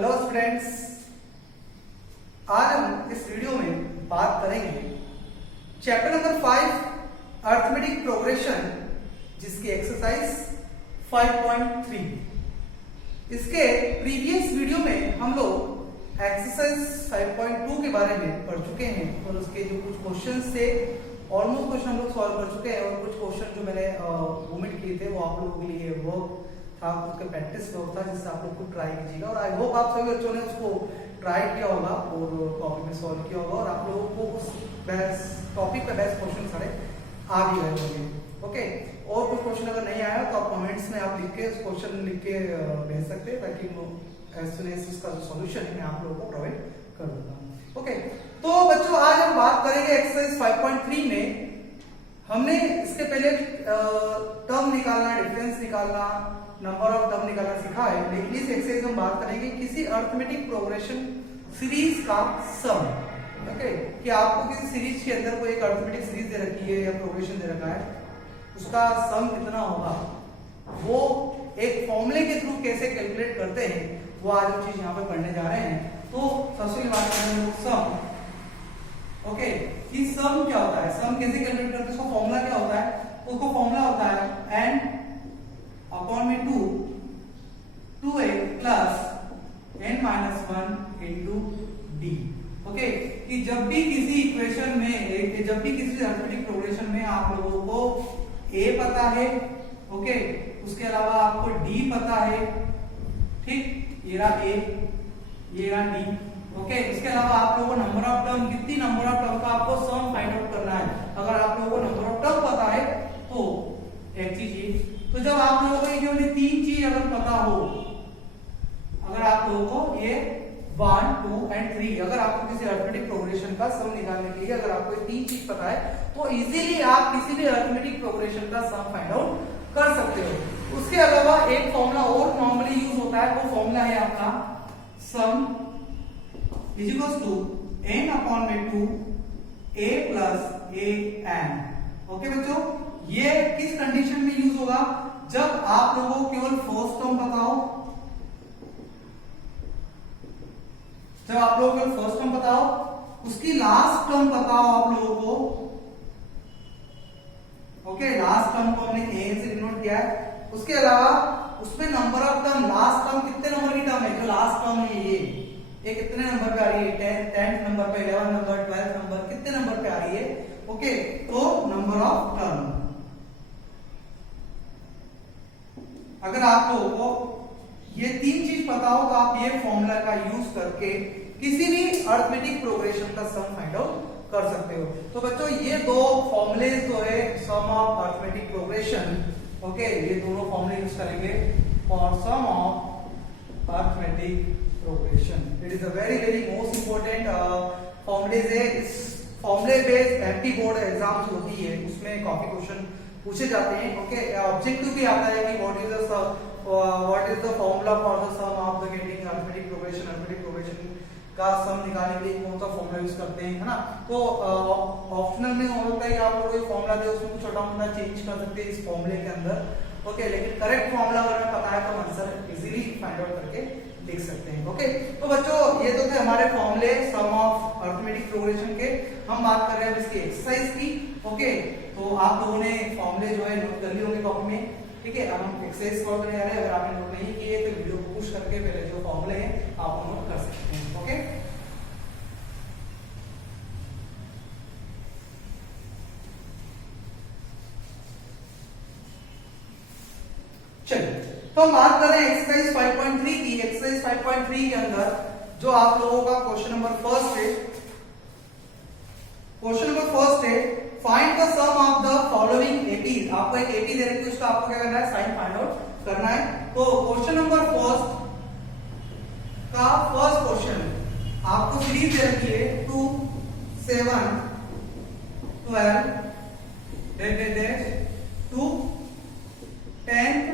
Hello students, आज हम इस वीडियो में बात करेंगे चैप्टर नंबर 5 अर्थमेटिक प्रोग्रेशन, जिसकी एक्सरसाइज 5.3। इसके प्रीवियस वीडियो में हम लोग एक्सरसाइज 5.2 के बारे में पढ़ चुके हैं और उसके जो कुछ क्वेश्चंस थे ऑलमोस्ट क्वेश्चन हम लोग सॉल्व कर चुके हैं और कुछ क्वेश्चन जो मैंने वोमिट किए थे वो आप लोगों के लिए वर्क था, उसका प्रैक्टिस वर्क था जिससे आप लोग खुद ट्राई कीजिएगा और आई होप आप सभी बच्चों ने उसको ट्राई किया होगा और कॉपी में सॉल्व किया होगा और आप लोगों को उस टॉपिक पे बेस्ट क्वेश्चन सारे आ भी गए होंगे। ओके, और कुछ क्वेश्चन अगर नहीं आया तो आप कमेंट्स में आप लिख के उस क्वेश्चन लिख के भेज सकते हैं ताकि एज सुन एज उसका जो सॉल्यूशन है मैं आप लोगों को प्रोवाइड कर दूंगा। ओके, तो बच्चों आज हम बात करेंगे एक्सरसाइज 5.3 में। हमने इसके पहले टर्म निकालना, डिफरेंस निकालना, नंबर ऑफ टर्म निकालना सीखा है, लेकिन इस एक्सरसाइज में बात करेंगे किसी अर्थमेटिक प्रोग्रेशन सीरीज का सम। ओके, कि आपको किसी सीरीज के अंदर कोई एक अर्थमेटिक सीरीज दे रखी है या प्रोग्रेशन दे रखा है, उसका सम कितना होगा वो एक फॉर्मूले के थ्रू कैसे कैलकुलेट करते हैं वो आज हम चीज यहाँ पे पढ़ने जा रहे हैं। तो सबसे बात करेंगे सम। ओके, कि सम क्या होता है, सम कैसे कैलकुलेट करते हैं, उसका फॉर्मूला क्या होता है, उसका फॉर्मूला होता है n अपॉन में 2a plus n minus 1 into d। Okay, कि जब भी किसी इक्वेशन में, जब भी किसी अर्थमेटिक प्रोग्रेशन में आप लोगों को a पता है, ओके, उसके अलावा आपको d पता है, ठीक, ये रहा a, ये रहा d। ओके, इसके अलावा आप लोगों को नंबर ऑफ टर्म, कितनी नंबर ऑफ टर्म का आपको सम फाइंड आउट करना है। अगर आप लोगों को नंबर ऑफ टर्म पता है तो एक चीज ये, तो जब आप लोगों को ये तीन चीज अगर पता हो, अगर आप लोगों को ये 1, 2 एंड 3, अगर आपको किसी अर्थमेटिक प्रोग्रेशन का सम निकालने के लिए अगर आपको ये तीन चीज पता है तो इजीली आप किसी भी अर्थमेटिक प्रोग्रेशन का सम फाइंड आउट कर सकते हो। उसके अलावा एक फॉर्मूला और नॉर्मली यूज होता है, वो फॉर्मूला है आपका sum is equal to n upon में 2 a plus a n। Okay बच्चों, ये किस कंडीशन में यूज होगा, जब आप लोगों को केवल फर्स्ट टर्म पता हो, जब आप लोगों को केवल फर्स्ट टर्म पता हो, उसकी लास्ट टर्म पता हो आप लोगों को। ओके, लास्ट टर्म को हमने a से डिनोट किया है, उसके अलावा उसमें number of term, last term कितने नंबर की टर्म है, जो लास्ट टर्म है ये कितने नंबर पे आ रही है, 10th नंबर पे, 11th नंबर, 12th नंबर, कितने नंबर पे आ रही है। ओके, तो नंबर ऑफ टर्म, अगर आप लोगों को ये तीन चीज पता हो तो आप ये फॉर्मूला का यूज करके किसी भी अर्थमेटिक प्रोग्रेशन का सम फाइंड आउट कर सकते हो। तो बच्चों ये दो फॉर्मूले जो है sum of arithmetic progression, okay, ये दोनों फॉर्मूले यूज करेंगे for sum of arithmetic progression. It is a very most important फॉर्मूले है। इस फॉर्मूले बेस्ड एमपी बोर्ड एग्जाम्स होती है, उसमें काफी क्वेश्चन पूछे जाते हैं। ओके, ऑब्जेक्टिव भी आता है कि what is the formula for the sum of the getting arithmetic progression, arithmetic progression का सम निकालने के लिए कौन सा फॉर्मूला यूज करते हैं, है ना। तो ऑप्शनल में होता है कि आप लोग कोई फॉर्मूला दे उसमें कुछ छोटा मोटा चेंज कर सकते हैं इस फॉर्मूले के अंदर। ओके, लेकिन करेक्ट फॉर्मूला अगर हमें पता है तो आंसर इजीली फाइंड आउट करके लिख सकते हैं। ओके, तो बच्चों ये तो थे हमारे फॉर्मूले सम ऑफ अर्थमेटिक प्रोग्रेशन के। हम बात कर रहे हैं इसकी एक्सरसाइज की। ओके, तो आप लोगों ने फॉर्मूले जो है नोट कर लिए होंगे कॉपी में, ठीक है। अब हम एक्सरसाइज सॉल्व करने जा रहे हैं। अगर आपने नोट नहीं किए तो वीडियो को पुश करके पहले जो फॉर्मूले हैं आप नोट कर सकते हैं। ओके, चलिए, तो हम बात कर रहे हैं एक्सरसाइज 5.3 की। एक्सरसाइज 5.3 के अंदर जो आप लोगों का क्वेश्चन नंबर फर्स्ट है, क्वेश्चन नंबर फर्स्ट है find the sum of the following AP. आपको एक एपी दे रखी है, उसका आपको क्या करना है, साइन फाइंड आउट करना है। तो क्वेश्चन नंबर फर्स्ट का फर्स्ट क्वेश्चन आपको सीरीज दे रखी है 2, 7, 12 to 10th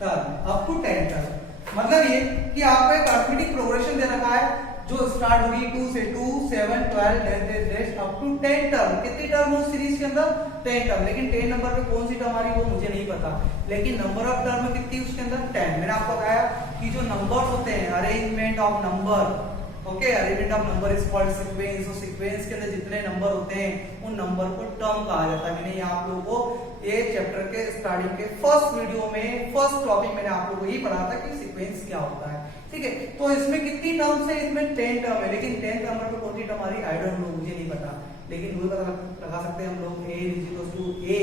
term up to 10th term. मतलब ये कि आपको एक अर्थमेटिक प्रोग्रेशन दे रखा है जो स्टार्ट होगी 2 से 2, 7 7 12 डैश अप टू 10 टर्म। कितनी टर्म उस सीरीज के अंदर? 10 टर्म। लेकिन 10 नंबर पे कौन सी टर्म आ रही है वो मुझे नहीं पता, लेकिन नंबर ऑफ टर्म कितनी उसके अंदर? 10। मैंने आपको बताया कि जो नंबर्स होते हैं, arrangement of number, okay, arrangement of number is called sequence. और सीक्वेंस के अंदर जितने नंबर होते हैं उन नंबर को टर्म कहा जाता है। मैंने यहाँ आप लोगों को ये चैप्टर के स्टार्टिंग के फर्स्ट वीडियो में फर्स्ट टॉपिक मैंने आप लोगों को यही पढ़ा था कि सीक्वेंस क्या होता है, ठीक है। तो इसमें कितनी टर्म्स है? इसमें 10 टर्म है, लेकिन 10 नंबर पे कौन सी टर्म आ रही है आई डोंट नो, मुझे नहीं पता, लेकिन वो पता लगा सकते हैं हम लोग a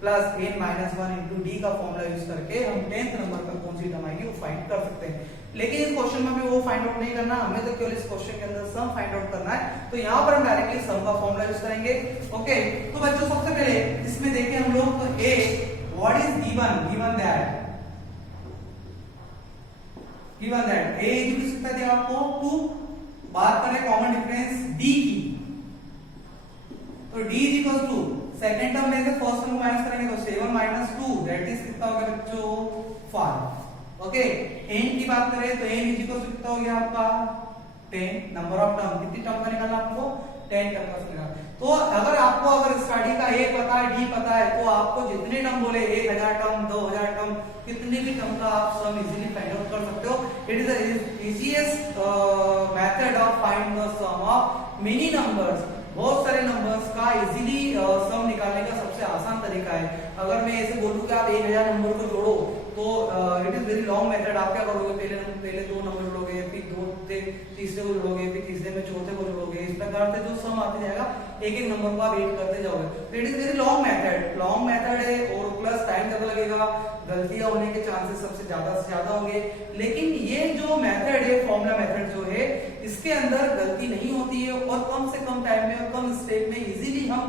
plus n minus 1 into D का फॉर्मूला यूज करके हम 10th नंबर पर कौन सी टर्म आएगी वो फाइंड कर सकते हैं। लेकिन इस क्वेश्चन में भी वो फाइंड आउट नहीं करना, हमें तो केवल इस क्वेश्चन के अंदर सम फाइंड आउट करना है। तो यहाँ पर हम डायरेक्टली सम का फॉर्मूला यूज करेंगे, ओके। तो बच्चों सबसे पहले इसमें देखें हम लोग तो a what is given that a is कितना दिया आपको 2। बात करें कॉमन डिफरेंस d की, तो d is equal to second term लेंगे, फर्स्ट टर्म माइनस करेंगे तो 7 माइनस 2 दैट इज कितना होगा बच्चों 5, ओके। n की बात करें तो n इज इक्वल टू कितना हो गया आपका 10। नंबर ऑफ टर्म कितनी टर्म का निकालना आपको? 10 टर्म का निकालना। तो अगर आपको अगर स्टडी का a पता है, d पता है, तो आपको जितने टर्म बोले 1000 टर्म 2000 टर्म कितने भी टर्म का आप सम इजीली फाइंड आउट कर सकते हो। It is the easiest method of find the sum of many numbers. बहुत सारे नंबर्स का इजीली सम निकालने का सबसे आसान तरीका है। अगर मैं ऐसे बोलूं कि आप 1000 नंबर को जोड़ो तो it is very long method. आप क्या करोगे? पहले 2 नंबर जोड़ोगे, फिर 2 से तीसरे को जोड़ोगे, फिर तीसरे में चौथे को जोड़ोगे। इस प्रकार से जो सम आते जाएगा एक एक नंबर को आप ऐड करते जाओगे। तो it is very long method है और प्लस टाइम ज्यादा लगेगा, गलतियां होने के चांसेस सबसे ज्यादा से ज्यादा होंगे। लेकिन ये जो मेथड है, फॉर्मूला मेथड जो है, इसके अंदर गलती नहीं होती है और कम से कम टाइम में और कम स्टेप में इजीली हम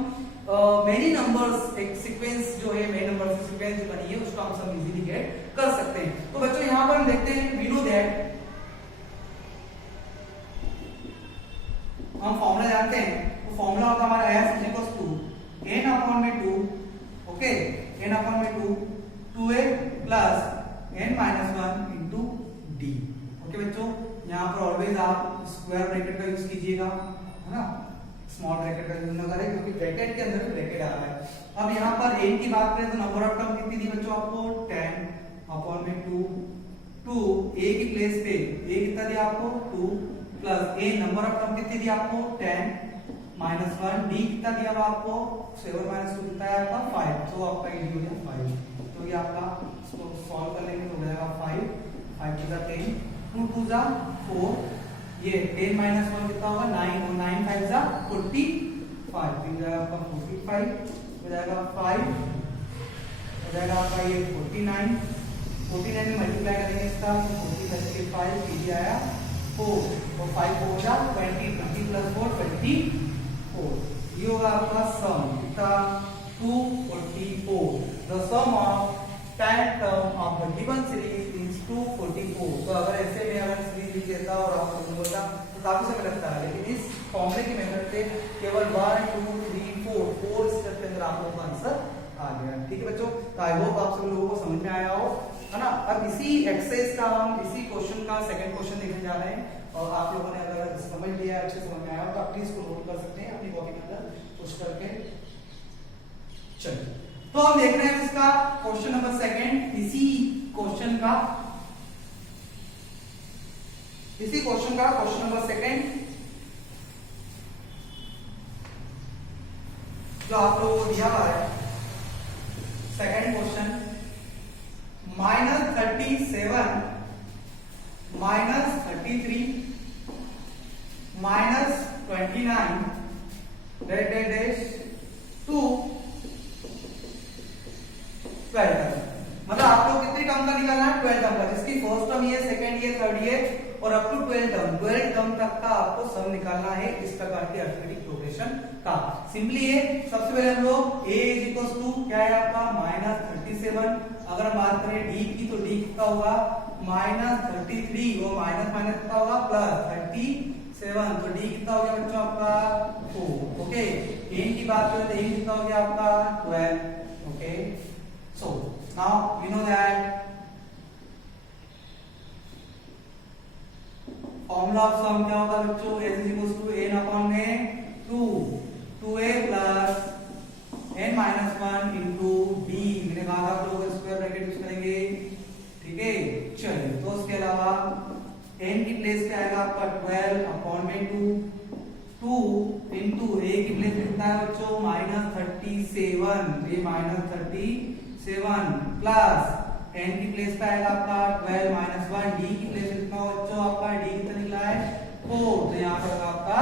मेनी नंबर्स, एक सीक्वेंस जो है मेनी नंबर्स की सीक्वेंस जो बनी है उसको हम सब इजीली गेट कर सकते हैं। तो बच्चों यहां पर हम देखते हैं वी नो दैट, हम फॉर्मूला जानते हैं। तो फॉर्मूला होता है हमारा s is equal to n upon में 2, ओके, n अपॉन में 2 2a plus n minus 1 into d, okay बच्चों। यहां पर ऑलवेज आप स्क्वायर ब्रैकेट का यूज कीजिएगा, है ना, स्मॉल ब्रैकेट का यूज ना करें क्योंकि ब्रैकेट के अंदर भी ब्रैकेट आ रहा है। अब यहाँ पर n की बात करें तो नंबर ऑफ टर्म कितनी थी बच्चों आपको? 10 अपॉन में 2 a की प्लेस पे a कितना दिया आपको 2 plus a number of term कितनी दी आपको 10 माइनस 1 d कितना दिया हुआ आपको 7 माइनस 2 कितना है आपका 5। तो आपका ये हो गया 5। तो ये आपका इसको सॉल्व कर लेंगे तो हो जाएगा 5 टू द 10 2 टू द 4, ये 10 माइनस 1 कितना होगा 9 और 9 5 जा 45, तो जाएगा आपका 45 हो जाएगा 5 हो जाएगा आपका ये 49 में मल्टीप्लाई करेंगे इसका 40 के 5 ये आया 4 और 5 हो जा 20 प्लस 4 24, ये होगा आपका सम कितना 244। The sum of 10 term of the given series is 244। तो अगर ऐसे में अगर सीरीज लिख देता और आपको बोलता तो काफी समय लगता है, लेकिन इस फॉर्मूले की मेथड से केवल 1 2 3 4 स्टेप के अंदर आप लोगों का आंसर आ गया। ठीक है बच्चों, तो आई होप आप सब लोगों को समझ में आया हो, है ना। अब इसी एक्सरसाइज का हम इसी क्वेश्चन का सेकंड क्वेश्चन देखने जा रहे हैं और आप लोगों ने अगर समझ लिया, अच्छे समझ में आया तो आप प्लीज इसको नोट कर सकते हैं अपनी कॉपी के अंदर पुश करके। चलिए तो हम देख रहे हैं इसका क्वेश्चन नंबर सेकंड, इसी क्वेश्चन का क्वेश्चन नंबर सेकंड जो आप लोगों को दिया हुआ है। Second question -37 -33 -29 to 12। मतलब आप लोग कितनी टर्म का निकालना है 12 टर्म का, जिसकी फर्स्ट टर्म ये, सेकंड ये, थर्ड ये और अप टू 12 टर्म तक का आपको सम निकालना है इस प्रकार की अरिथमेटिक प्रोग्रेशन का। सिंपली ये सबसे पहले हम लोग a इज इक्वल टू क्या है आपका -37। अगर हम बात करें d की तो d कितना होगा -33 वो माइनस माइनस कितना होगा +37, तो d कितना हो गया बच्चों आपका 4। ओके, n की बात करें तो n कितना हो गया आपका 12। Okay, so now you know that formula of sum क्या होगा बच्चों, s is equal to n upon में 2a plus n minus 1 into d। मैंने कहा था आप लोग स्क्वायर ब्रैकेट यूज करेंगे, ठीक है। चलिए, तो उसके अलावा n की प्लेस पे आएगा आपका 12 अपॉन में 2 इंटू a की प्लेस कितना है बच्चों, -37, ये -37 प्लस n की प्लेस पे आएगा आपका 12 माइनस 1, d की प्लेस कितना हो बच्चों आपका, d कितना निकला है 4, तो यहाँ पर आपका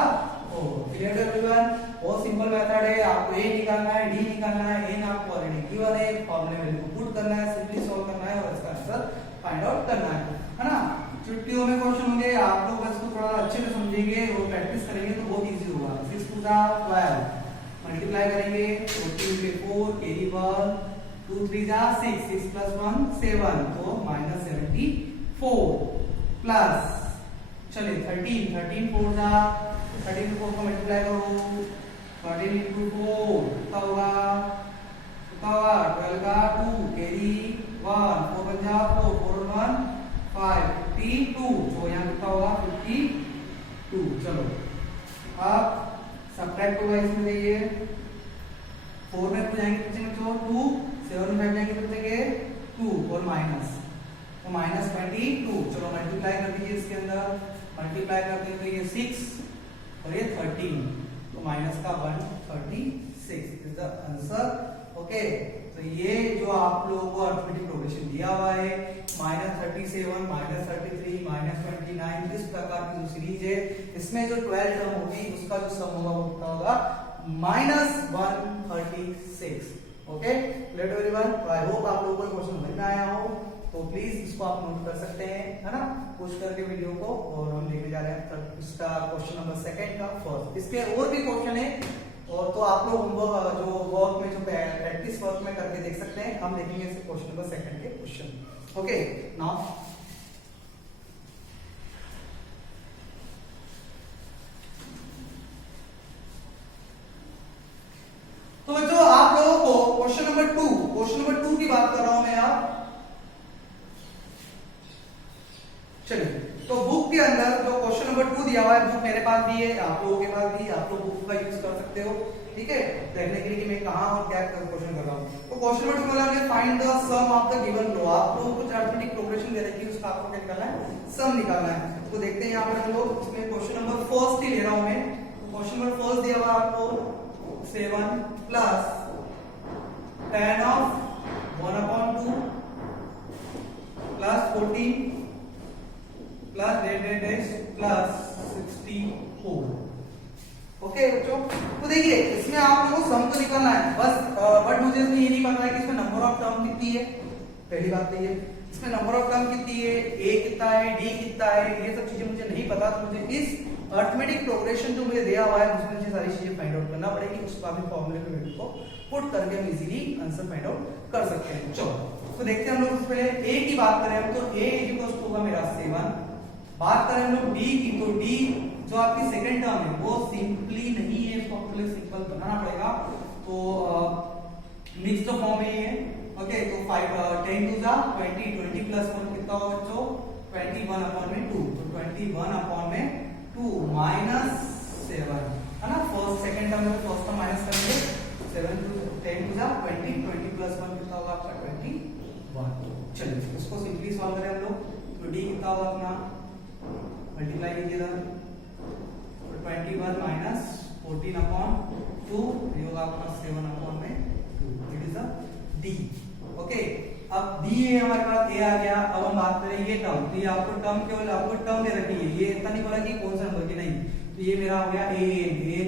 4। क्लियर है एवरीवन? बहुत सिंपल मेथड है, आपको a निकालना है, d निकालना है, n आपको ऑलरेडी गिवन है, फॉर्मूले में वैल्यू पुट करना है, सिंपली सॉल्व करना है और इसका आंसर फाइंड आउट करना है ना। छुट्टियों में क्वेश्चन होंगे, आप लोग बस थोड़ा अच्छे से समझेंगे और प्रैक्टिस करेंगे तो बहुत इजी होगा। 6 2 12 मल्टीप्लाई करेंगे, 14 पे 4 कैरी 1, 2 3 6, 6 प्लस 1 7, तो -74 प्लस चलिए 13 4 जा 13 4 को मल्टीप्लाई करो, 13 into 4 कितना होगा 12 का 2 कैरी 1, 4 1 जा 4 4 1 5 52, तो यहाँ कितना होगा 52। चलो अब सब्ट्रैक्ट होगा इसमें, देखिए 4 में टू जाएंगे पीछे में तो 2, 7 में जाएंगे तो देंगे 2 और माइनस, तो -22। चलो मल्टीप्लाई कर दीजिए, इसके अंदर मल्टीप्लाई कर देंगे तो ये 6 और ये 13, तो माइनस का 136 इज द आंसर। ओके, तो ये जो आप लोगों को अरिथमेटिक प्रोग्रेशन दिया हुआ है -37, -33, -29, इस प्रकार की जो सीरीज है, इसमें जो 12 टर्म होगी उसका जो सम होगा वो कितना होगा -136। Okay, late everyone, I hope आप लोगों को क्वेश्चन समझ में आया हो, तो प्लीज इसको आप नोट कर सकते हैं, है ना, पुश करके वीडियो को। और हम देखने जा रहे हैं इसका क्वेश्चन नंबर 2 का फर्स्ट। इसके और भी क्वेश्चन है और तो आप लोग जो वर्क में जो प्रैक्टिस वर्क में करके देख सकते हैं। हम देखेंगे इस क्वेश्चन नंबर 2 के क्वेश्चन। ओके, नाउ तो बच्चों आप लोगों को क्वेश्चन नंबर 2 की बात कर रहा हूं मैं आप। चलिए, तो बुक के अंदर जो क्वेश्चन नंबर 2 दिया हुआ है, बुक मेरे पास भी है, आप लोगों के पास भी, आप लोग बुक का यूज कर सकते हो, ठीक है, देखने के लिए कि मैं कहां और क्या क्वेश्चन कर रहा हूं। तो क्वेश्चन नंबर 2 बोला है find the sum of the given लो। आप लोगों को अरिथमेटिक प्रोग्रेशन दे रखी है, उसका आपको क्या निकालना है, सम निकालना है। तो देखते हैं यहां पर हम लोग, इसमें क्वेश्चन नंबर फर्स्ट ही ले रहा हूं मैं। क्वेश्चन नंबर फर्स्ट दिया हुआ आपको 7 plus tan of 1/2 plus 14 plus dash plus 64। Okay बच्चों, तो देखिए इसमें आप लोगों को सम तो निकालना है बस, बट मुझे इसमें ये नहीं पता है कि इसमें नंबर ऑफ टर्म कितनी है। पहली बात तो ये, इसमें नंबर ऑफ टर्म कितनी है, a कितना है, d कितना है, ये सब चीजें मुझे नहीं पता। तो मुझे इस अरिथमेटिक प्रोग्रेशन जो मुझे दिया हुआ है उसमें मुझे सारी चीजें फाइंड आउट करना पड़ेगी, उसको आप फॉर्मूले में वैल्यू को पुट करके हम इजीली आंसर फाइंड आउट कर सकते हैं। चलो, तो देखते हैं हम लोग पहले a की बात करें हम, तो a इज इक्वल टू होगा मेरा 7। बात करें हम लोग d की, तो d जो आपकी सेकंड टर्म है वो सिंपली नहीं है, इसको आपको सिंपल बनाना पड़ेगा। तो मिक्स तो फॉर्म में ही है। ओके, तो 10 2 जा 20, 20 प्लस 1 कितना होगा बच्चों, 21/2, तो 21/2 -7, है ना। फर्स्ट सेकंड टर्म में फर्स्ट टर्म माइनस करेंगे, 7 10 2 जा 20, 20 प्लस 1 कितना होगा आपका 21। चलिए इसको सिंपली सॉल्व करें हम लोग, तो d कितना होगा अपना, मल्टीप्लाई कीजिएगा, 21 माइनस 14/2, ये होगा आपका 7/2, it is the d। Okay, अब d है हमारे पास, a आ गया। अब हम बात करें ये टर्म, तो ये आपको टर्म केवल आपको टर्म दे रखी है, ये इतना नहीं बोला कि कौन सा नंबर की, नहीं, तो ये मेरा हो गया a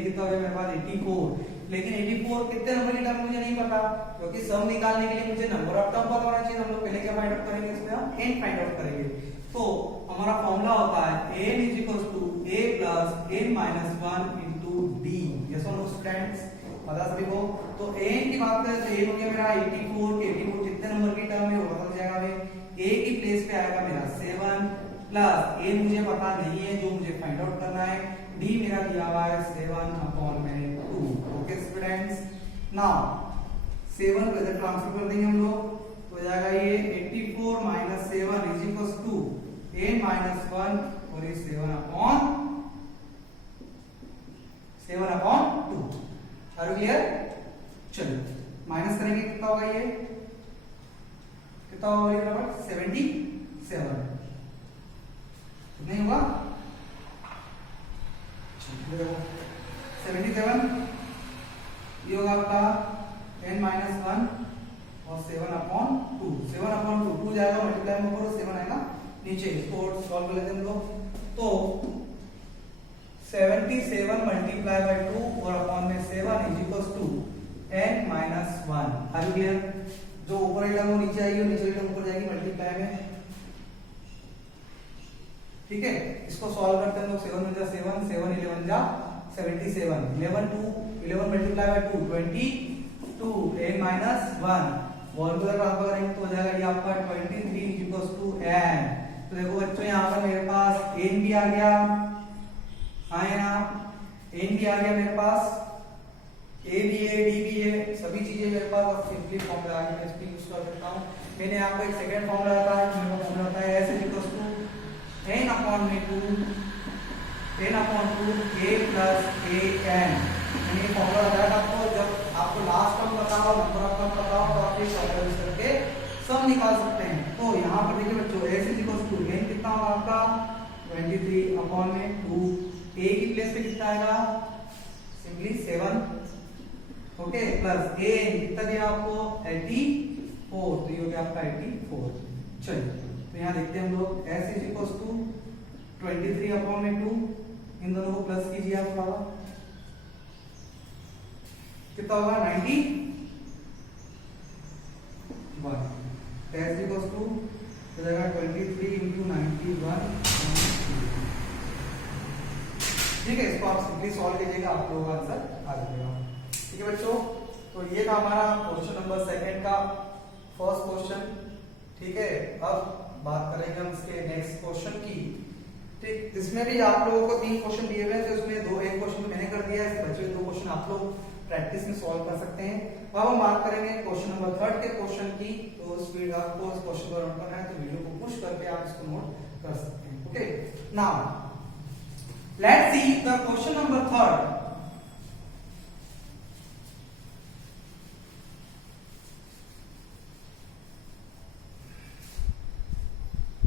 कितना हो गया मेरे पास 84। लेकिन 84 कितने नंबर की टर्म मुझे नहीं पता, क्योंकि सम निकालने के लिए मुझे नंबर ऑफ टर्म पता होना चाहिए। हम लोग पहले क्या फाइंड आउट करेंगे, इसमें हम n फाइंड आउट करेंगे। तो हमारा फॉर्मूला होता है n is equal to a plus n minus 1 into d। Yes और नो स्टूडेंट्स, पता सभी को। तो n की बात करें तो a हो गया मेरा 84 के 84 कितने नंबर की टर्म है वो पता चल जाएगा हमें। a की प्लेस पे आएगा मेरा 7 प्लस a मुझे पता नहीं है, जो मुझे फाइंड आउट करना है, d मेरा दिया हुआ है 7/2। ओके स्टूडेंट्स, नाउ 7 को इधर ट्रांसफर कर देंगे हम लोग, तो हो जाएगा ये 84 - 7 इज इक्वल टू a - 1 और ये 7/2 कितना होगा ये नंबर 77 नहीं हुआ। देखो 77 ये होगा आपका n माइनस 1 और 7/2 7/2 2 जाएगा मल्टीप्लाई में करो 7 आएगा नीचे। इसको सॉल्व कर लेते हैं हम लोग। तो 77 मल्टीप्लाई बाय 2 और अपॉन में 7 is equals to n minus 1। Are you clear? जो ऊपर वाली टर्म वो नीचे आएगी और नीचे वाली टर्म ऊपर जाएगी मल्टीप्लाई में। ठीक है, इसको सॉल्व करते हैं हम लोग। 7 में जा 7 7 11 जा 77 11 मल्टीप्लाई बाय 2 22 n माइनस 1 1 को ट्रांसफर करेंगे तो हो जाएगा ये आपका 23 इज इक्वल्स टू n। तो देखो बच्चों यहाँ पर मेरे पास n भी आ गया, आए ना n भी आ गया मेरे पास, a भी है d भी है, सभी चीजें मेरे पास। अब सिंपली फॉर्मूला आगे मैं इसको यूज कर सकता हूँ। मैंने आपको एक सेकंड फॉर्मूला बताया, मेरा फॉर्मूला होता है s is equals to n upon में 2 a प्लस an। मैंने ये फॉर्मूला बताया था आपको। जब आपको लास्ट टर्म बताओ नंबर ऑफ टर्म बताओ तो आप ये फॉर्मूला यूज करके सम निकाल सकते हैं। तो यहाँ पर देखिए बच्चों s is equals to n कितना होगा आपका 23 अपॉन में 2 a की प्लेस पे कितना आएगा सिंपली 7 ओके प्लस an कितना दिया आपको 84 तो ये हो गया आपका 84। चलिए तो यहाँ देखते हैं हम लोग s is equals to 23 upon में 2 इन दोनों को प्लस कीजिए आप थोड़ा कितना होगा 91 s इक्वल्स टू हो जाएगा 23 into 91। ठीक है, इसको आप सिंपली सॉल्व कीजिएगा आप लोगों का आंसर आ जाएगा। ठीक है बच्चों, तो ये था हमारा क्वेश्चन नंबर सेकंड का फर्स्ट क्वेश्चन। ठीक है, अब बात करेंगे हम इसके नेक्स्ट क्वेश्चन की। ठीक, इसमें भी आप लोगों को 3 क्वेश्चन दिए हुए हैं, तो इसमें एक क्वेश्चन मैंने कर दिया है, बचे 2 क्वेश्चन आप लोग प्रैक्टिस में सॉल्व कर सकते हैं। अब हम बात करेंगे क्वेश्चन नंबर 3 के क्वेश्चन की। तो स्पीड आपको इस क्वेश्चन को नोट करना है, तो वीडियो को पुश करके आप इसको नोट कर सकते हैं। Okay, now let's see the question number 3।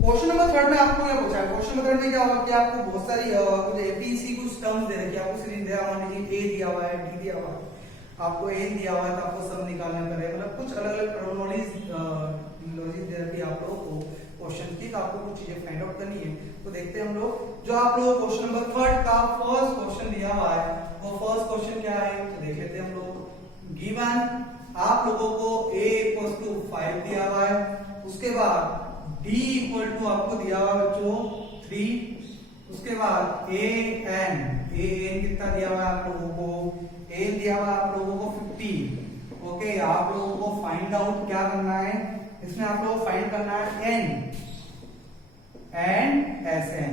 Question number 3 में आपको क्या पूछा है? क्वेश्चन नंबर 3 में क्या होगा कि आपको बहुत सारी कुछ एबीसी कुछ टर्म्स दे रखी है, आपको सीरीज दिया हुआ है, ए दिया हुआ है, डी दिया हुआ है, आपको एन दिया हुआ है, तो आपको सब निकालना पड़ेगा। मतलब कुछ अलग-अलग टर्मिनोलॉजी दे रखी है आप लोगों को क्वेश्चन की, तो आपको कुछ चीजें फाइंड आउट करनी है। तो देखते हैं हम लोग, जो आप लोग क्वेश्चन नंबर 3 का फर्स्ट क्वेश्चन दिया हुआ है, वो फर्स्ट क्वेश्चन क्या है तो देख लेते हैं हम लोग। गिवन आप लोगों को a = 5 दिया हुआ है, उसके बाद d = आपको दिया हुआ बच्चों 3, उसके बाद an कितना दिया हुआ है आप लोगों को, a दिया हुआ आप लोगों को 50। ओके, आप लोगों को फाइंड आउट क्या करना है इसमें, आप लोगों को फाइंड करना है n एंड sn।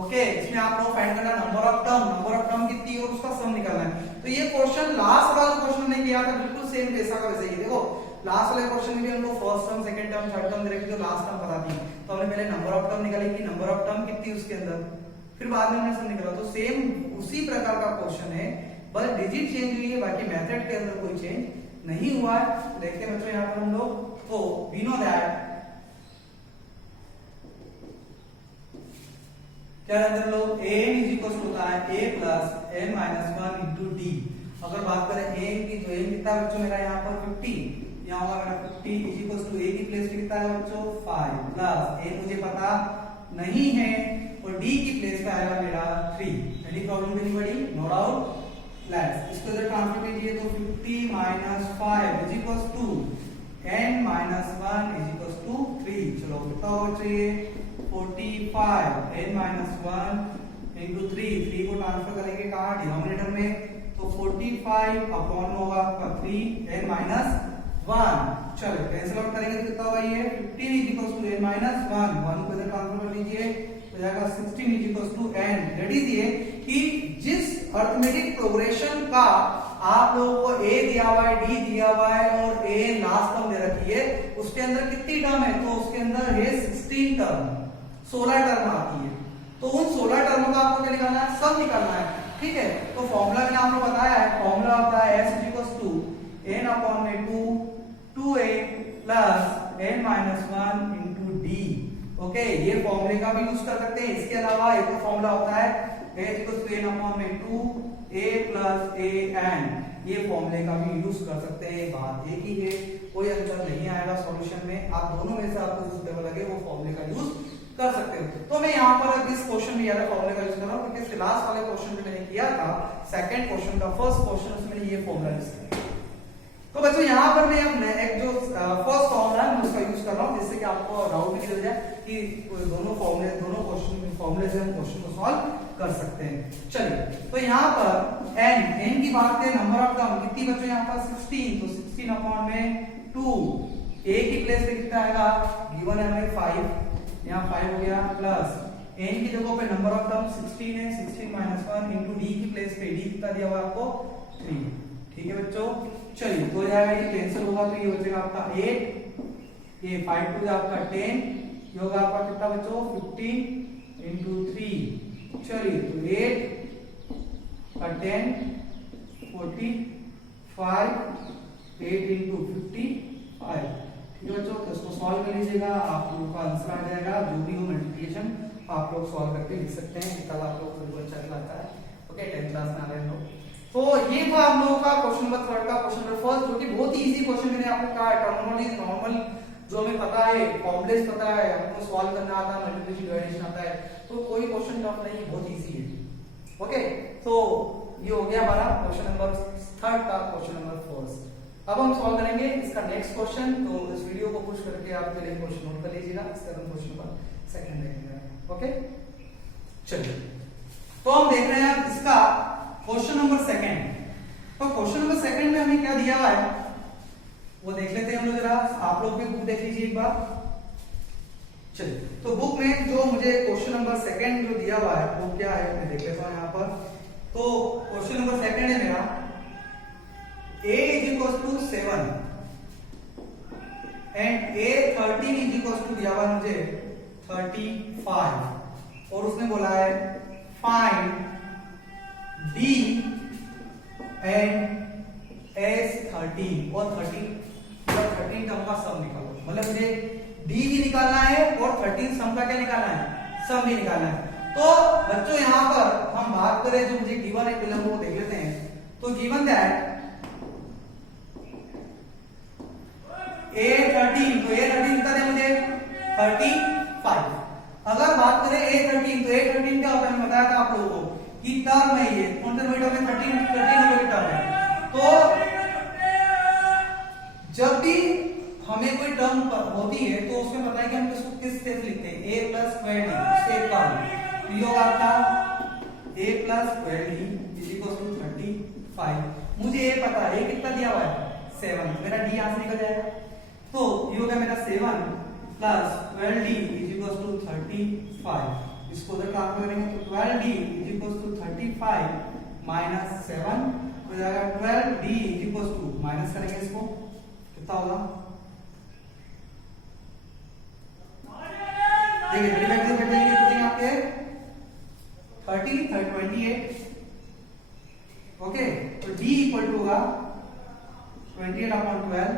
ओके, इसमें आप लोग फाइंड करना नंबर ऑफ टर्म कितनी है और उसका सम निकालना है। तो ये क्वेश्चन लास्ट वाला क्वेश्चन हमने किया था, बिल्कुल सेम वैसा का वैसा ही। देखो लास्ट वाले क्वेश्चन में भी हमको first term, second term, third term directly तो लास्ट टर्म बता दी। तो हमने पहले नंबर ऑफ टर्म निकाली कि नंबर ऑफ टर्म कितनी उसके अंदर, फिर बाद में हमने सम निकाला। तो सेम उसी प्रकार का क्वेश्चन है, बस डिजिट चेंज हुई है, बाकी मेथड के अंदर कोई चेंज नहीं हुआ है। तो देखते हैं बच्चों यहाँ पर हम लोग, तो वी नो दैट क्या अंदर लोग an इज इक्वल होता है a plus n minus 1 into D. अगर बात करें a की, तो a कितना बच्चों मेरा यहाँ पर 50, यहाँ होगा मेरा 50 इज इक्वल टू a की प्लेस पे कितना है बच्चों 5 प्लस a मुझे पता नहीं है और d की प्लेस पे आएगा मेरा 3। Any problem anybody? No doubt. Let's इसको इधर ट्रांसफर कीजिए, तो 50 minus 5 is equal to n minus 1 is equal to 3। चलो कितना होगा चाहिए 45 n माइनस 1 इंटू 3 को ट्रांसफर करेंगे कहाँ डिनोमिनेटर में, तो 45 अपॉन में होगा आपका 3 n माइनस 1। चलो कैंसिल आउट करेंगे तो कितना होगा ये 15 is equal to n minus 1 को इधर ट्रांसफर कर लीजिए तो जाएगा 16 is equal to n। Ready दिए कि जिस अरिथमेटिक प्रोग्रेशन का आप लोगों को a दिया हुआ है, d दिया हुआ है और a लास्ट टर्म दे रखी है, उसके अंदर कितनी टर्म है, तो उसके अंदर है 16 टर्म, 16 टर्म आती है। तो उन 16 टर्मों का आपको क्या निकालना है, सम निकालना है। ठीक है, तो फॉर्मूला मैंने आपको बताया है, फॉर्मूला होता है s n/2 2a plus n minus one into D. Okay, ये फॉर्मूले का भी यूज कर सकते हैं। इसके अलावा एक और फॉर्मूला होता है h equals to n upon में 2a प्लस an, ये फॉर्मूले का भी यूज कर सकते हैं। बात एक ही है, कोई अंतर नहीं आएगा सॉल्यूशन में। आप दोनों में से आपको जो सुटेबल लगे वो फॉर्मूले का यूज कर सकते हो। तो मैं यहाँ पर इस क्वेश्चन में यार फॉर्मूले का यूज कर रहा हूँ क्योंकि लास्ट वाले क्वेश्चन में मैंने किया था, सेकंड क्वेश्चन का फर्स्ट क्वेश्चन, उसमें मैंने ये फॉर्मूला यूज किया। तो बच्चों यहाँ पर मैं अपने एक जो फर्स्ट फॉर्मूला है उसका यूज कर रहा हूँ, जिससे कि आपको डाउट भी निकल जाए कि दोनों फॉर्मूले, दोनों क्वेश्चन फॉर्मूले से हम क्वेश्चन को सॉल्व कर सकते हैं। चलिए, तो यहाँ पर n की बात करें, नंबर ऑफ टर्म कितनी बच्चों यहाँ पर 16, तो 16 अपॉन में 2, a की प्लेस पे कितना आएगा, गिवन है हमें 5, यहाँ 5 हो गया, प्लस n की जगह पे नंबर ऑफ टर्म 16 है, 16 माइनस 1 इंटू d की प्लेस पे d कितना दिया हुआ आपको 3। ठीक है बच्चों, चलिए तो जाएगा, ये कैंसिल होगा तो ये बचेगा आपका 8, ये 5 टू आपका 10, ये होगा आपका कितना बच्चों 15 इंटू 3। चलिए तो 8 का 10 45, 8 इंटू 55। ठीक है बच्चों, तो इसको सॉल्व कर लीजिएगा, आप लोगों का आंसर आ जाएगा। जो भी हो मल्टीप्लिकेशन आप लोग सॉल्व करके लिख सकते हैं, कल आप लोग को अच्छा लगता है। ओके, 10th क्लास में आ रहे हैं लोग। तो ये था आप लोगों का क्वेश्चन नंबर 3 का क्वेश्चन नंबर फर्स्ट, जो कि बहुत ही इजी क्वेश्चन मैंने आपको कहा है। टर्मिनोलॉजी नॉर्मल जो हमें पता है, फॉर्मूलेस पता है, हमको सॉल्व करना आता है, मल्टीप्लिकेशन डिवाइडेशन आता है, तो कोई क्वेश्चन टफ नहीं, बहुत इजी है। ओके, तो ये हो गया हमारा क्वेश्चन नंबर 3 का क्वेश्चन नंबर फर्स्ट। अब हम सॉल्व करेंगे इसका नेक्स्ट क्वेश्चन। तो इस वीडियो को पुश करके आप पहले क्वेश्चन नोट कर लीजिएगा, इसका हम क्वेश्चन नंबर सेकंड देखेंगे। ओके, चलिए तो हम देख रहे हैं इसका क्वेश्चन नंबर सेकंड। तो क्वेश्चन नंबर सेकंड में हमें क्या दिया हुआ है वो देख लेते हैं हम लोग, जरा आप लोग भी बुक देख लीजिए एक बार। चलिए, तो बुक में जो मुझे क्वेश्चन नंबर सेकंड जो दिया हुआ है वो क्या है मैं देख लेता हूं यहाँ पर। तो क्वेश्चन नंबर सेकंड है मेरा a is equals to 7 and a 13 is equals to दिया हुआ है मुझे 35, और उसने बोला है फाइंड d and s13 और 13 टर्म का सम निकालो। मतलब मुझे d भी निकालना है और 13 सम का क्या निकालना है, सम भी निकालना है। तो बच्चों यहाँ पर हम बात करें जो मुझे गिवन है, पहले वो देख लेते हैं। तो गिवन दैट a13, तो a13 कितना है मुझे 35। अगर बात करें a13, तो a13 क्या होता है, मैंने बताया था आप लोगों को कि टर्म है, ये कौन सा टर्म है, 13 नंबर की टर्म है। तो जब भी हमें कोई टर्म होती है तो उसमें पता है कि हम इसको किस से लिखते हैं, a प्लस 12 उससे एक टर्म, ये होगा आपका a plus 12 is equal to 35। मुझे ये पता है, ये कितना दिया हुआ है 7, मेरा d यहां से निकल जाएगा। तो ये होगा मेरा 7 plus 12d is equal to 35। इसको उधर ट्रांसफर करेंगे तो 12d is equal to 35 minus 7 हो जाएगा 12d is equal to, minus करेंगे इसको कितना होगा, देखिए डिवाइड कर देंगे कितने आपके 30 28। ओके, तो d इक्वल टू होगा 28/12।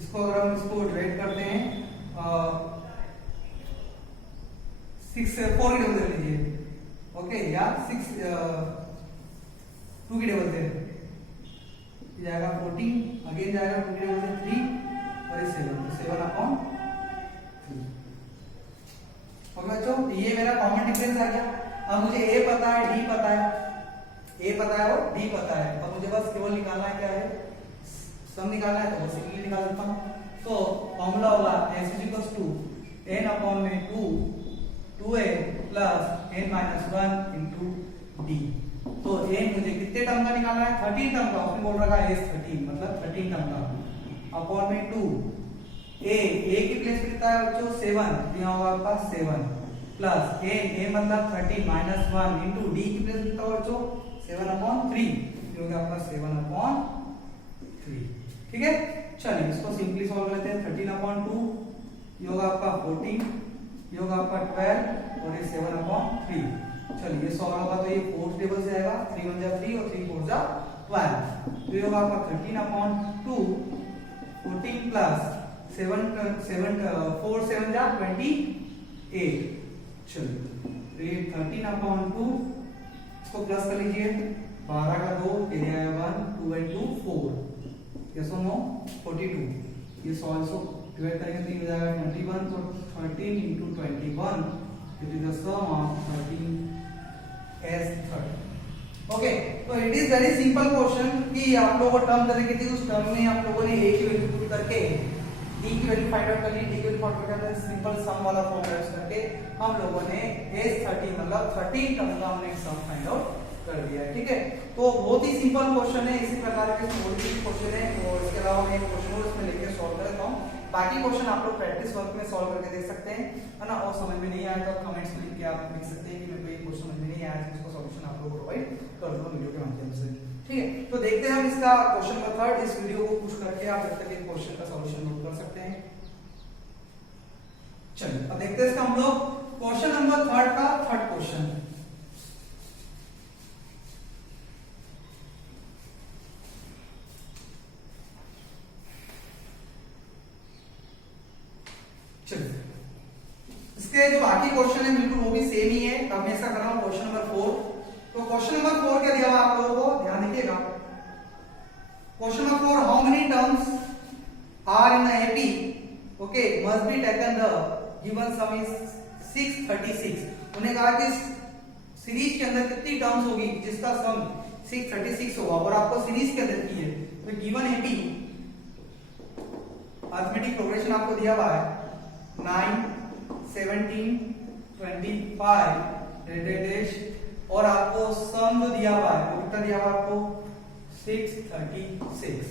इसको अगर हम इसको डिवाइड करते हैं 6 से 4 की टेबल दे लीजिए। ओके, या 6 2 की टेबल दे जाएगा 14, अगेन जाएगा 2 की टेबल से 3 और 7/3। ओके बच्चों, ये मेरा कॉमन डिफरेंस आ गया। अब मुझे a पता है, d पता है, a पता है और d पता है। अब मुझे बस केवल निकालना है क्या है, सम निकालना है, तो बस सिंपली निकाल देता हूं। तो फॉर्मूला होगा s = n/2 2a plus n - 1 into d। तो n मुझे कितने टर्म का निकालना है, 13 टर्म का, उसने बोल रखा है s13 मतलब 13 टर्म का, अपॉन में 2 a की प्लेस पे कितना है बच्चों 7, यहाँ होगा आपका 7 प्लस a मतलब 13 माइनस 1 इंटू d की प्लेस कितना होगा बच्चों 7/3, जो होगा आपका 7/3। ठीक है, चलिए इसको सिंपली सॉल्व करते हैं। 13/2 ये होगा आपका 14, ये होगा आपका 12 और ये 7/3। चलिए ये सॉल्व होगा तो ये 4th टेबल से आएगा, 3 1 जा 3 और 3 4 जा 12। तो ये होगा आपका 13/2 14 प्लस 4 7 जा 28, चलो ये 13/2 इसको प्लस कर लीजिए, 12 का 2 ये आया 1, 2 and 2 4, यस और नो 42, ये ऑल्सो डिवाइड करेंगे तो ये हो जाएगा 21, तो 13 into 21 it is the sum of 13 as 30। Okay, तो it is very simple question कि आप लोगों को टर्म दे रखी थी, उस टर्म में आप लोगों ने a की वैल्यू पुट करके d की वैल्यू फाइंड आउट कर ली, d की वैल्यू फाइंड आउट करके सिंपल सम वाला फॉर्मूला यूज करके हम लोगों ने s30 मतलब 13 टर्म का हमने सम फाइंड आउट कर दिया है। ठीक है, तो बहुत ही सिंपल क्वेश्चन है, इसी प्रकार के और भी क्वेश्चन है और इसके अलावा मैं एक क्वेश्चन और इसमें लेके सॉल्व कर देता हूं। बाकी क्वेश्चन आप लोग प्रैक्टिस वर्क में सॉल्व करके देख सकते हैं, है ना, और समझ में नहीं आया तो कमेंट्स में लिख के आप लिख सकते हैं कि मेरे को ये क्वेश्चन समझ में नहीं आया, इसका सॉल्यूशन आप लोग को प्रोवाइड कर दूंगा वीडियो के माध्यम से। ठीक है, तो देखते हैं हम इसका क्वेश्चन मेथड, इस वीडियो को पुश करके आप जब तक एक क्वेश्चन का सॉल्यूशन नोट कर सकते हैं। चलिए अब देखते हैं इसका हम लोग क्वेश्चन नंबर 3 का थर्ड क्वेश्चन। चलिए इसके जो बाकी क्वेश्चन है बिल्कुल वो भी सेम ही है। अब मैं ऐसा कर रहा हूं क्वेश्चन नंबर 4। तो क्वेश्चन नंबर 4 क्या दिया हुआ आप लोगों को ध्यान दीजिएगा। Question number 4, how many terms are in AP, okay, must be taken the given sum is 636। उन्हें कहा कि सीरीज के अंदर कितनी टर्म्स होगी जिसका सम 636 होगा और आपको सीरीज के अंदर की है। तो गिवन एपी अरिथमेटिक प्रोग्रेशन आपको दिया हुआ है 9 17 25 डेश और आपको सम जो दिया हुआ है वो कितना दिया हुआ है आपको 636।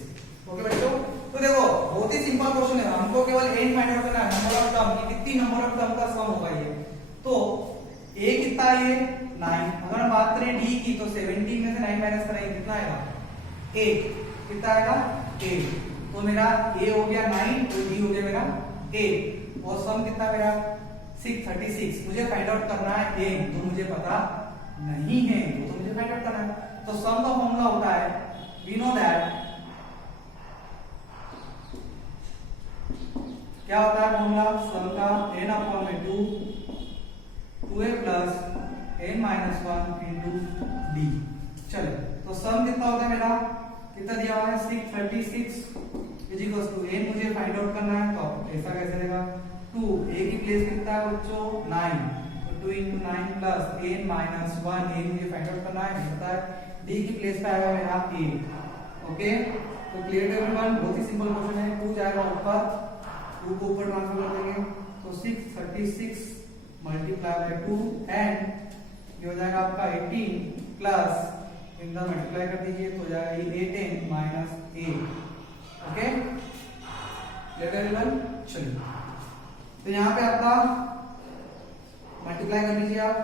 ओके बच्चों, तो देखो बहुत ही सिंपल क्वेश्चन है, हमको केवल एन फाइंड आउट करना है, नंबर ऑफ टर्म की कितनी नंबर ऑफ टर्म का सम होगा ये। तो ए कितना है ये 9, अगर हम बात करें डी की तो 17 में से 9 माइनस करेंगे कितना आएगा 8, कितना आएगा 8। तो मेरा ए हो गया 9 और डी हो गया मेरा 8 और सम कितना मेरा 636। मुझे फाइंड आउट करना है ए, तो मुझे पता नहीं है तो मुझे फाइंड आउट करना है। तो सम का फॉर्मूला होता है वी नो दैट, क्या होता है फॉर्मूला सम का n अपॉन में 2 2a plus n minus 1 into d। चलो तो सम कितना होता है मेरा, कितना दिया हुआ है 636 इज इक्वल टू n मुझे फाइंड आउट करना है। तो ऐसा कैसे रहेगा 2 a की प्लेस कितना है बच्चों 9, तो 2 into 9 plus n minus 1 n मुझे फाइंड आउट करना है, पता है d की प्लेस पे आएगा मेरा 8। ओके, तो क्लियर एवरीवन, बहुत ही सिंपल क्वेश्चन है। 2 जाएगा ऊपर, 2 को ऊपर ट्रांसफर कर देंगे तो 636 मल्टीप्लाई बाय 2 एंड ये हो जाएगा आपका 18 प्लस इनका मल्टीप्लाई कर दीजिए तो हो जाएगा ये 8n minus 8। Okay clear everyone, चलिए तो यहाँ पे आपका मल्टीप्लाई कर लीजिए आप,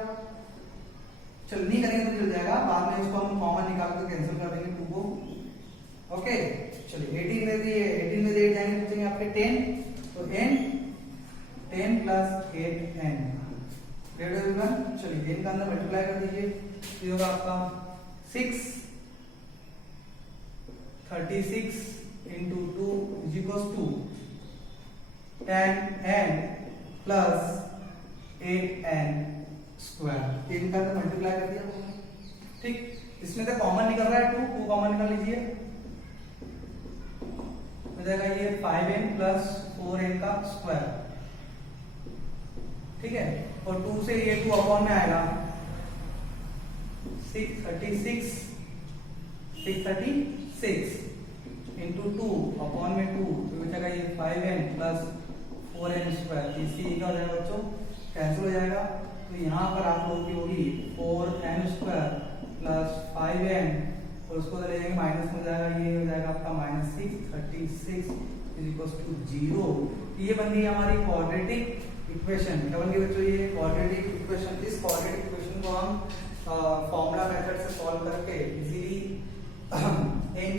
चल नहीं करेंगे तो चल जाएगा, बाद में इसको हम कॉमन निकाल के कैंसिल कर देंगे 2 को। ओके चलिए 18 में से 8 जाएंगे तो बचेंगे आपके 10, तो n 10 प्लस 8n। चलिए n का अंदर मल्टीप्लाई कर दीजिए तो होगा आपका 636 into 2 is equal to 10n plus 8n square. इनका अंदर मल्टीप्लाई कर दिया, ठीक। इसमें से कॉमन निकल रहा है 2 कॉमन निकाल लीजिए, हो जाएगा ये 5n प्लस 4n का स्क्वायर, ठीक है। और 2 से ये 2 अपॉन में आएगा 636 इंटू 2 अपॉन में 2 तो हो जाएगा ये 5n प्लस 4n स्क्वायर। इसी का हो जाएगा बच्चों कैंसिल हो जाएगा, तो यहाँ पर आप लोगों की होगी 4n स्क्वायर प्लस 5n और उसको ले जाएंगे माइनस में जाएगा, ये हो जाएगा आपका माइनस 636 इज इक्वल टू 0। ये बन गई हमारी क्वाड्रेटिक इक्वेशन। क्या बन गई बच्चों ये क्वाड्रेटिक इक्वेशन। इस क्वाड्रेटिक इक्वेशन को हम फॉर्मूला मेथड से सॉल्व करके इजीली n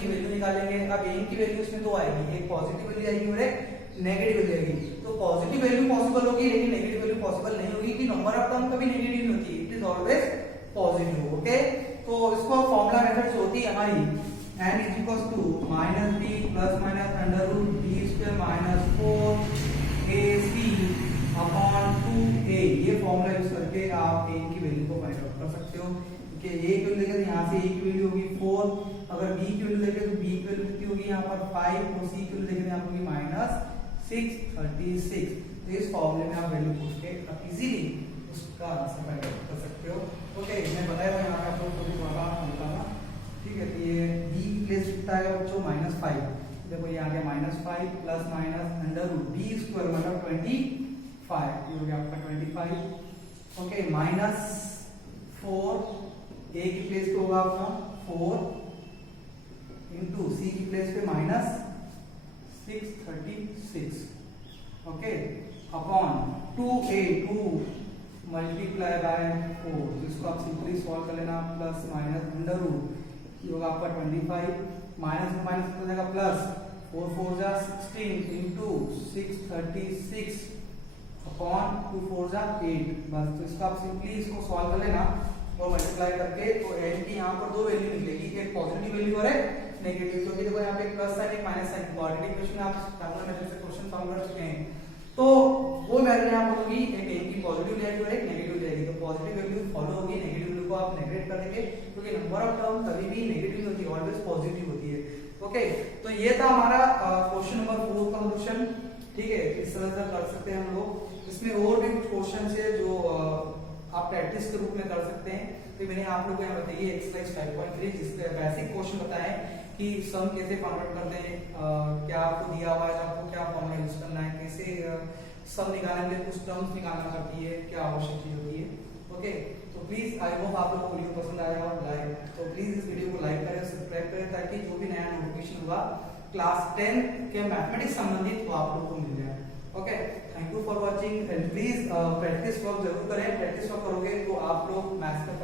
की वैल्यू निकालेंगे। अब n की वैल्यू इसमें दो आएगी, एक पॉजिटिव वैल्यू आएगी और एक नेगेटिव वैल्यू आएगी। तो पॉजिटिव वैल्यू पॉसिबल होगी लेकिन नेगेटिव वैल्यू पॉसिबल नहीं होगी कि नंबर ऑफ टर्म कभी नेगेटिव नहीं होती, it is always positive. Okay, तो इसको फॉर्मूला मेथड जो होती है हमारी n is equal to minus b plus minus under root b square minus 4ac upon 2a। ये फॉर्मूला यूज करके आप a की वैल्यू को फाइंड आउट कर सकते हो। कि a की वैल्यू देखें तो यहाँ से a की वैल्यू होगी 4, अगर b की वैल्यू देखें तो b की वैल्यू कितनी होगी यहाँ पर 5 और c की वैल्यू देखें तो यहाँ पर होगी -636। तो इस फॉर्मूले में आप वैल्यू पुट के आप इजीली उसका आंसर फाइंड आउट कर सकते हो। ओके, मैं बताया था यहाँ पे आप लोग को भी थोड़ा हल्का था, ठीक है। तो ये b की प्लेस कितना आएगा बच्चों -5, देखो ये आ गया -5 plus minus under root b square मतलब 25, ये हो गया आपका 25। ओके, -4 a की प्लेस पे होगा आपका 4 इंटू c की प्लेस पे -636। Okay, upon 2a 2 multiply by 4, जिसको आप सिंपली सॉल्व कर लेना, प्लस माइनस अंडर रूट, ये होगा आपका 25, माइनस में माइनस हो जाएगा प्लस, 4 4 जा 16 इंटू 636 अपॉन 2 4 जा 8। बस, तो इसका आप सिंपली इसको सॉल्व कर लेना और मल्टीप्लाई करके, तो n की यहाँ पर दो वैल्यू निकलेगी, एक पॉजिटिव वैल्यू और एक नेगेटिव। क्योंकि देखो यहाँ पे एक प्लस साइन एक माइनस साइन, क्वाड्रेटिक इक्वेशन आप फॉर्मूला मेथड से क्वेश्चन सॉल्व कर चुके हैं, तो वो वैल्यू यहाँ पर होगी, एक n की पॉजिटिव जाएगी और एक नेगेटिव जाएगी। तो पॉजिटिव वैल्यू फॉलो होगी, नेगेटिव वैल्यू को आप नेगलेक्ट कर देंगे, क्योंकि नंबर ऑफ टर्म कभी भी नेगेटिव नहीं होती, ऑलवेज पॉजिटिव होती है। ओके, तो ये था हमारा क्वेश्चन नंबर 4 का सॉल्यूशन, ठीक है। इस तरह से कर सकते हैं हम लोग। इसमें और भी कुछ क्वेश्चन है जो आप प्रैक्टिस के रूप में कर सकते हैं। तो मैंने आप लोगों को यहाँ बताइए एक्सरसाइज 5.3, जिसके बेसिक क्वेश्चन बताए कि सम कैसे कन्वर्ट करते हैं, क्या आपको दिया हुआ है, आपको क्या फॉर्मूला यूज करना है, कैसे सम निकालने के लिए कुछ टर्म्स निकालना पड़ती है, क्या आवश्यक चीज होती है। ओके, तो प्लीज आई होप आप लोगों को वीडियो पसंद आया और लाइक, तो प्लीज इस वीडियो को लाइक करें, सब्सक्राइब करें, ताकि जो भी नया नोटिफिकेशन होगा क्लास 10 के मैथमेटिक्स संबंधित वो आप लोगों को मिल जाए। Okay, thank you for watching and please practice work जरूर करें। प्रैक्टिस वर्क करोगे तो आप लोग मैथ्स में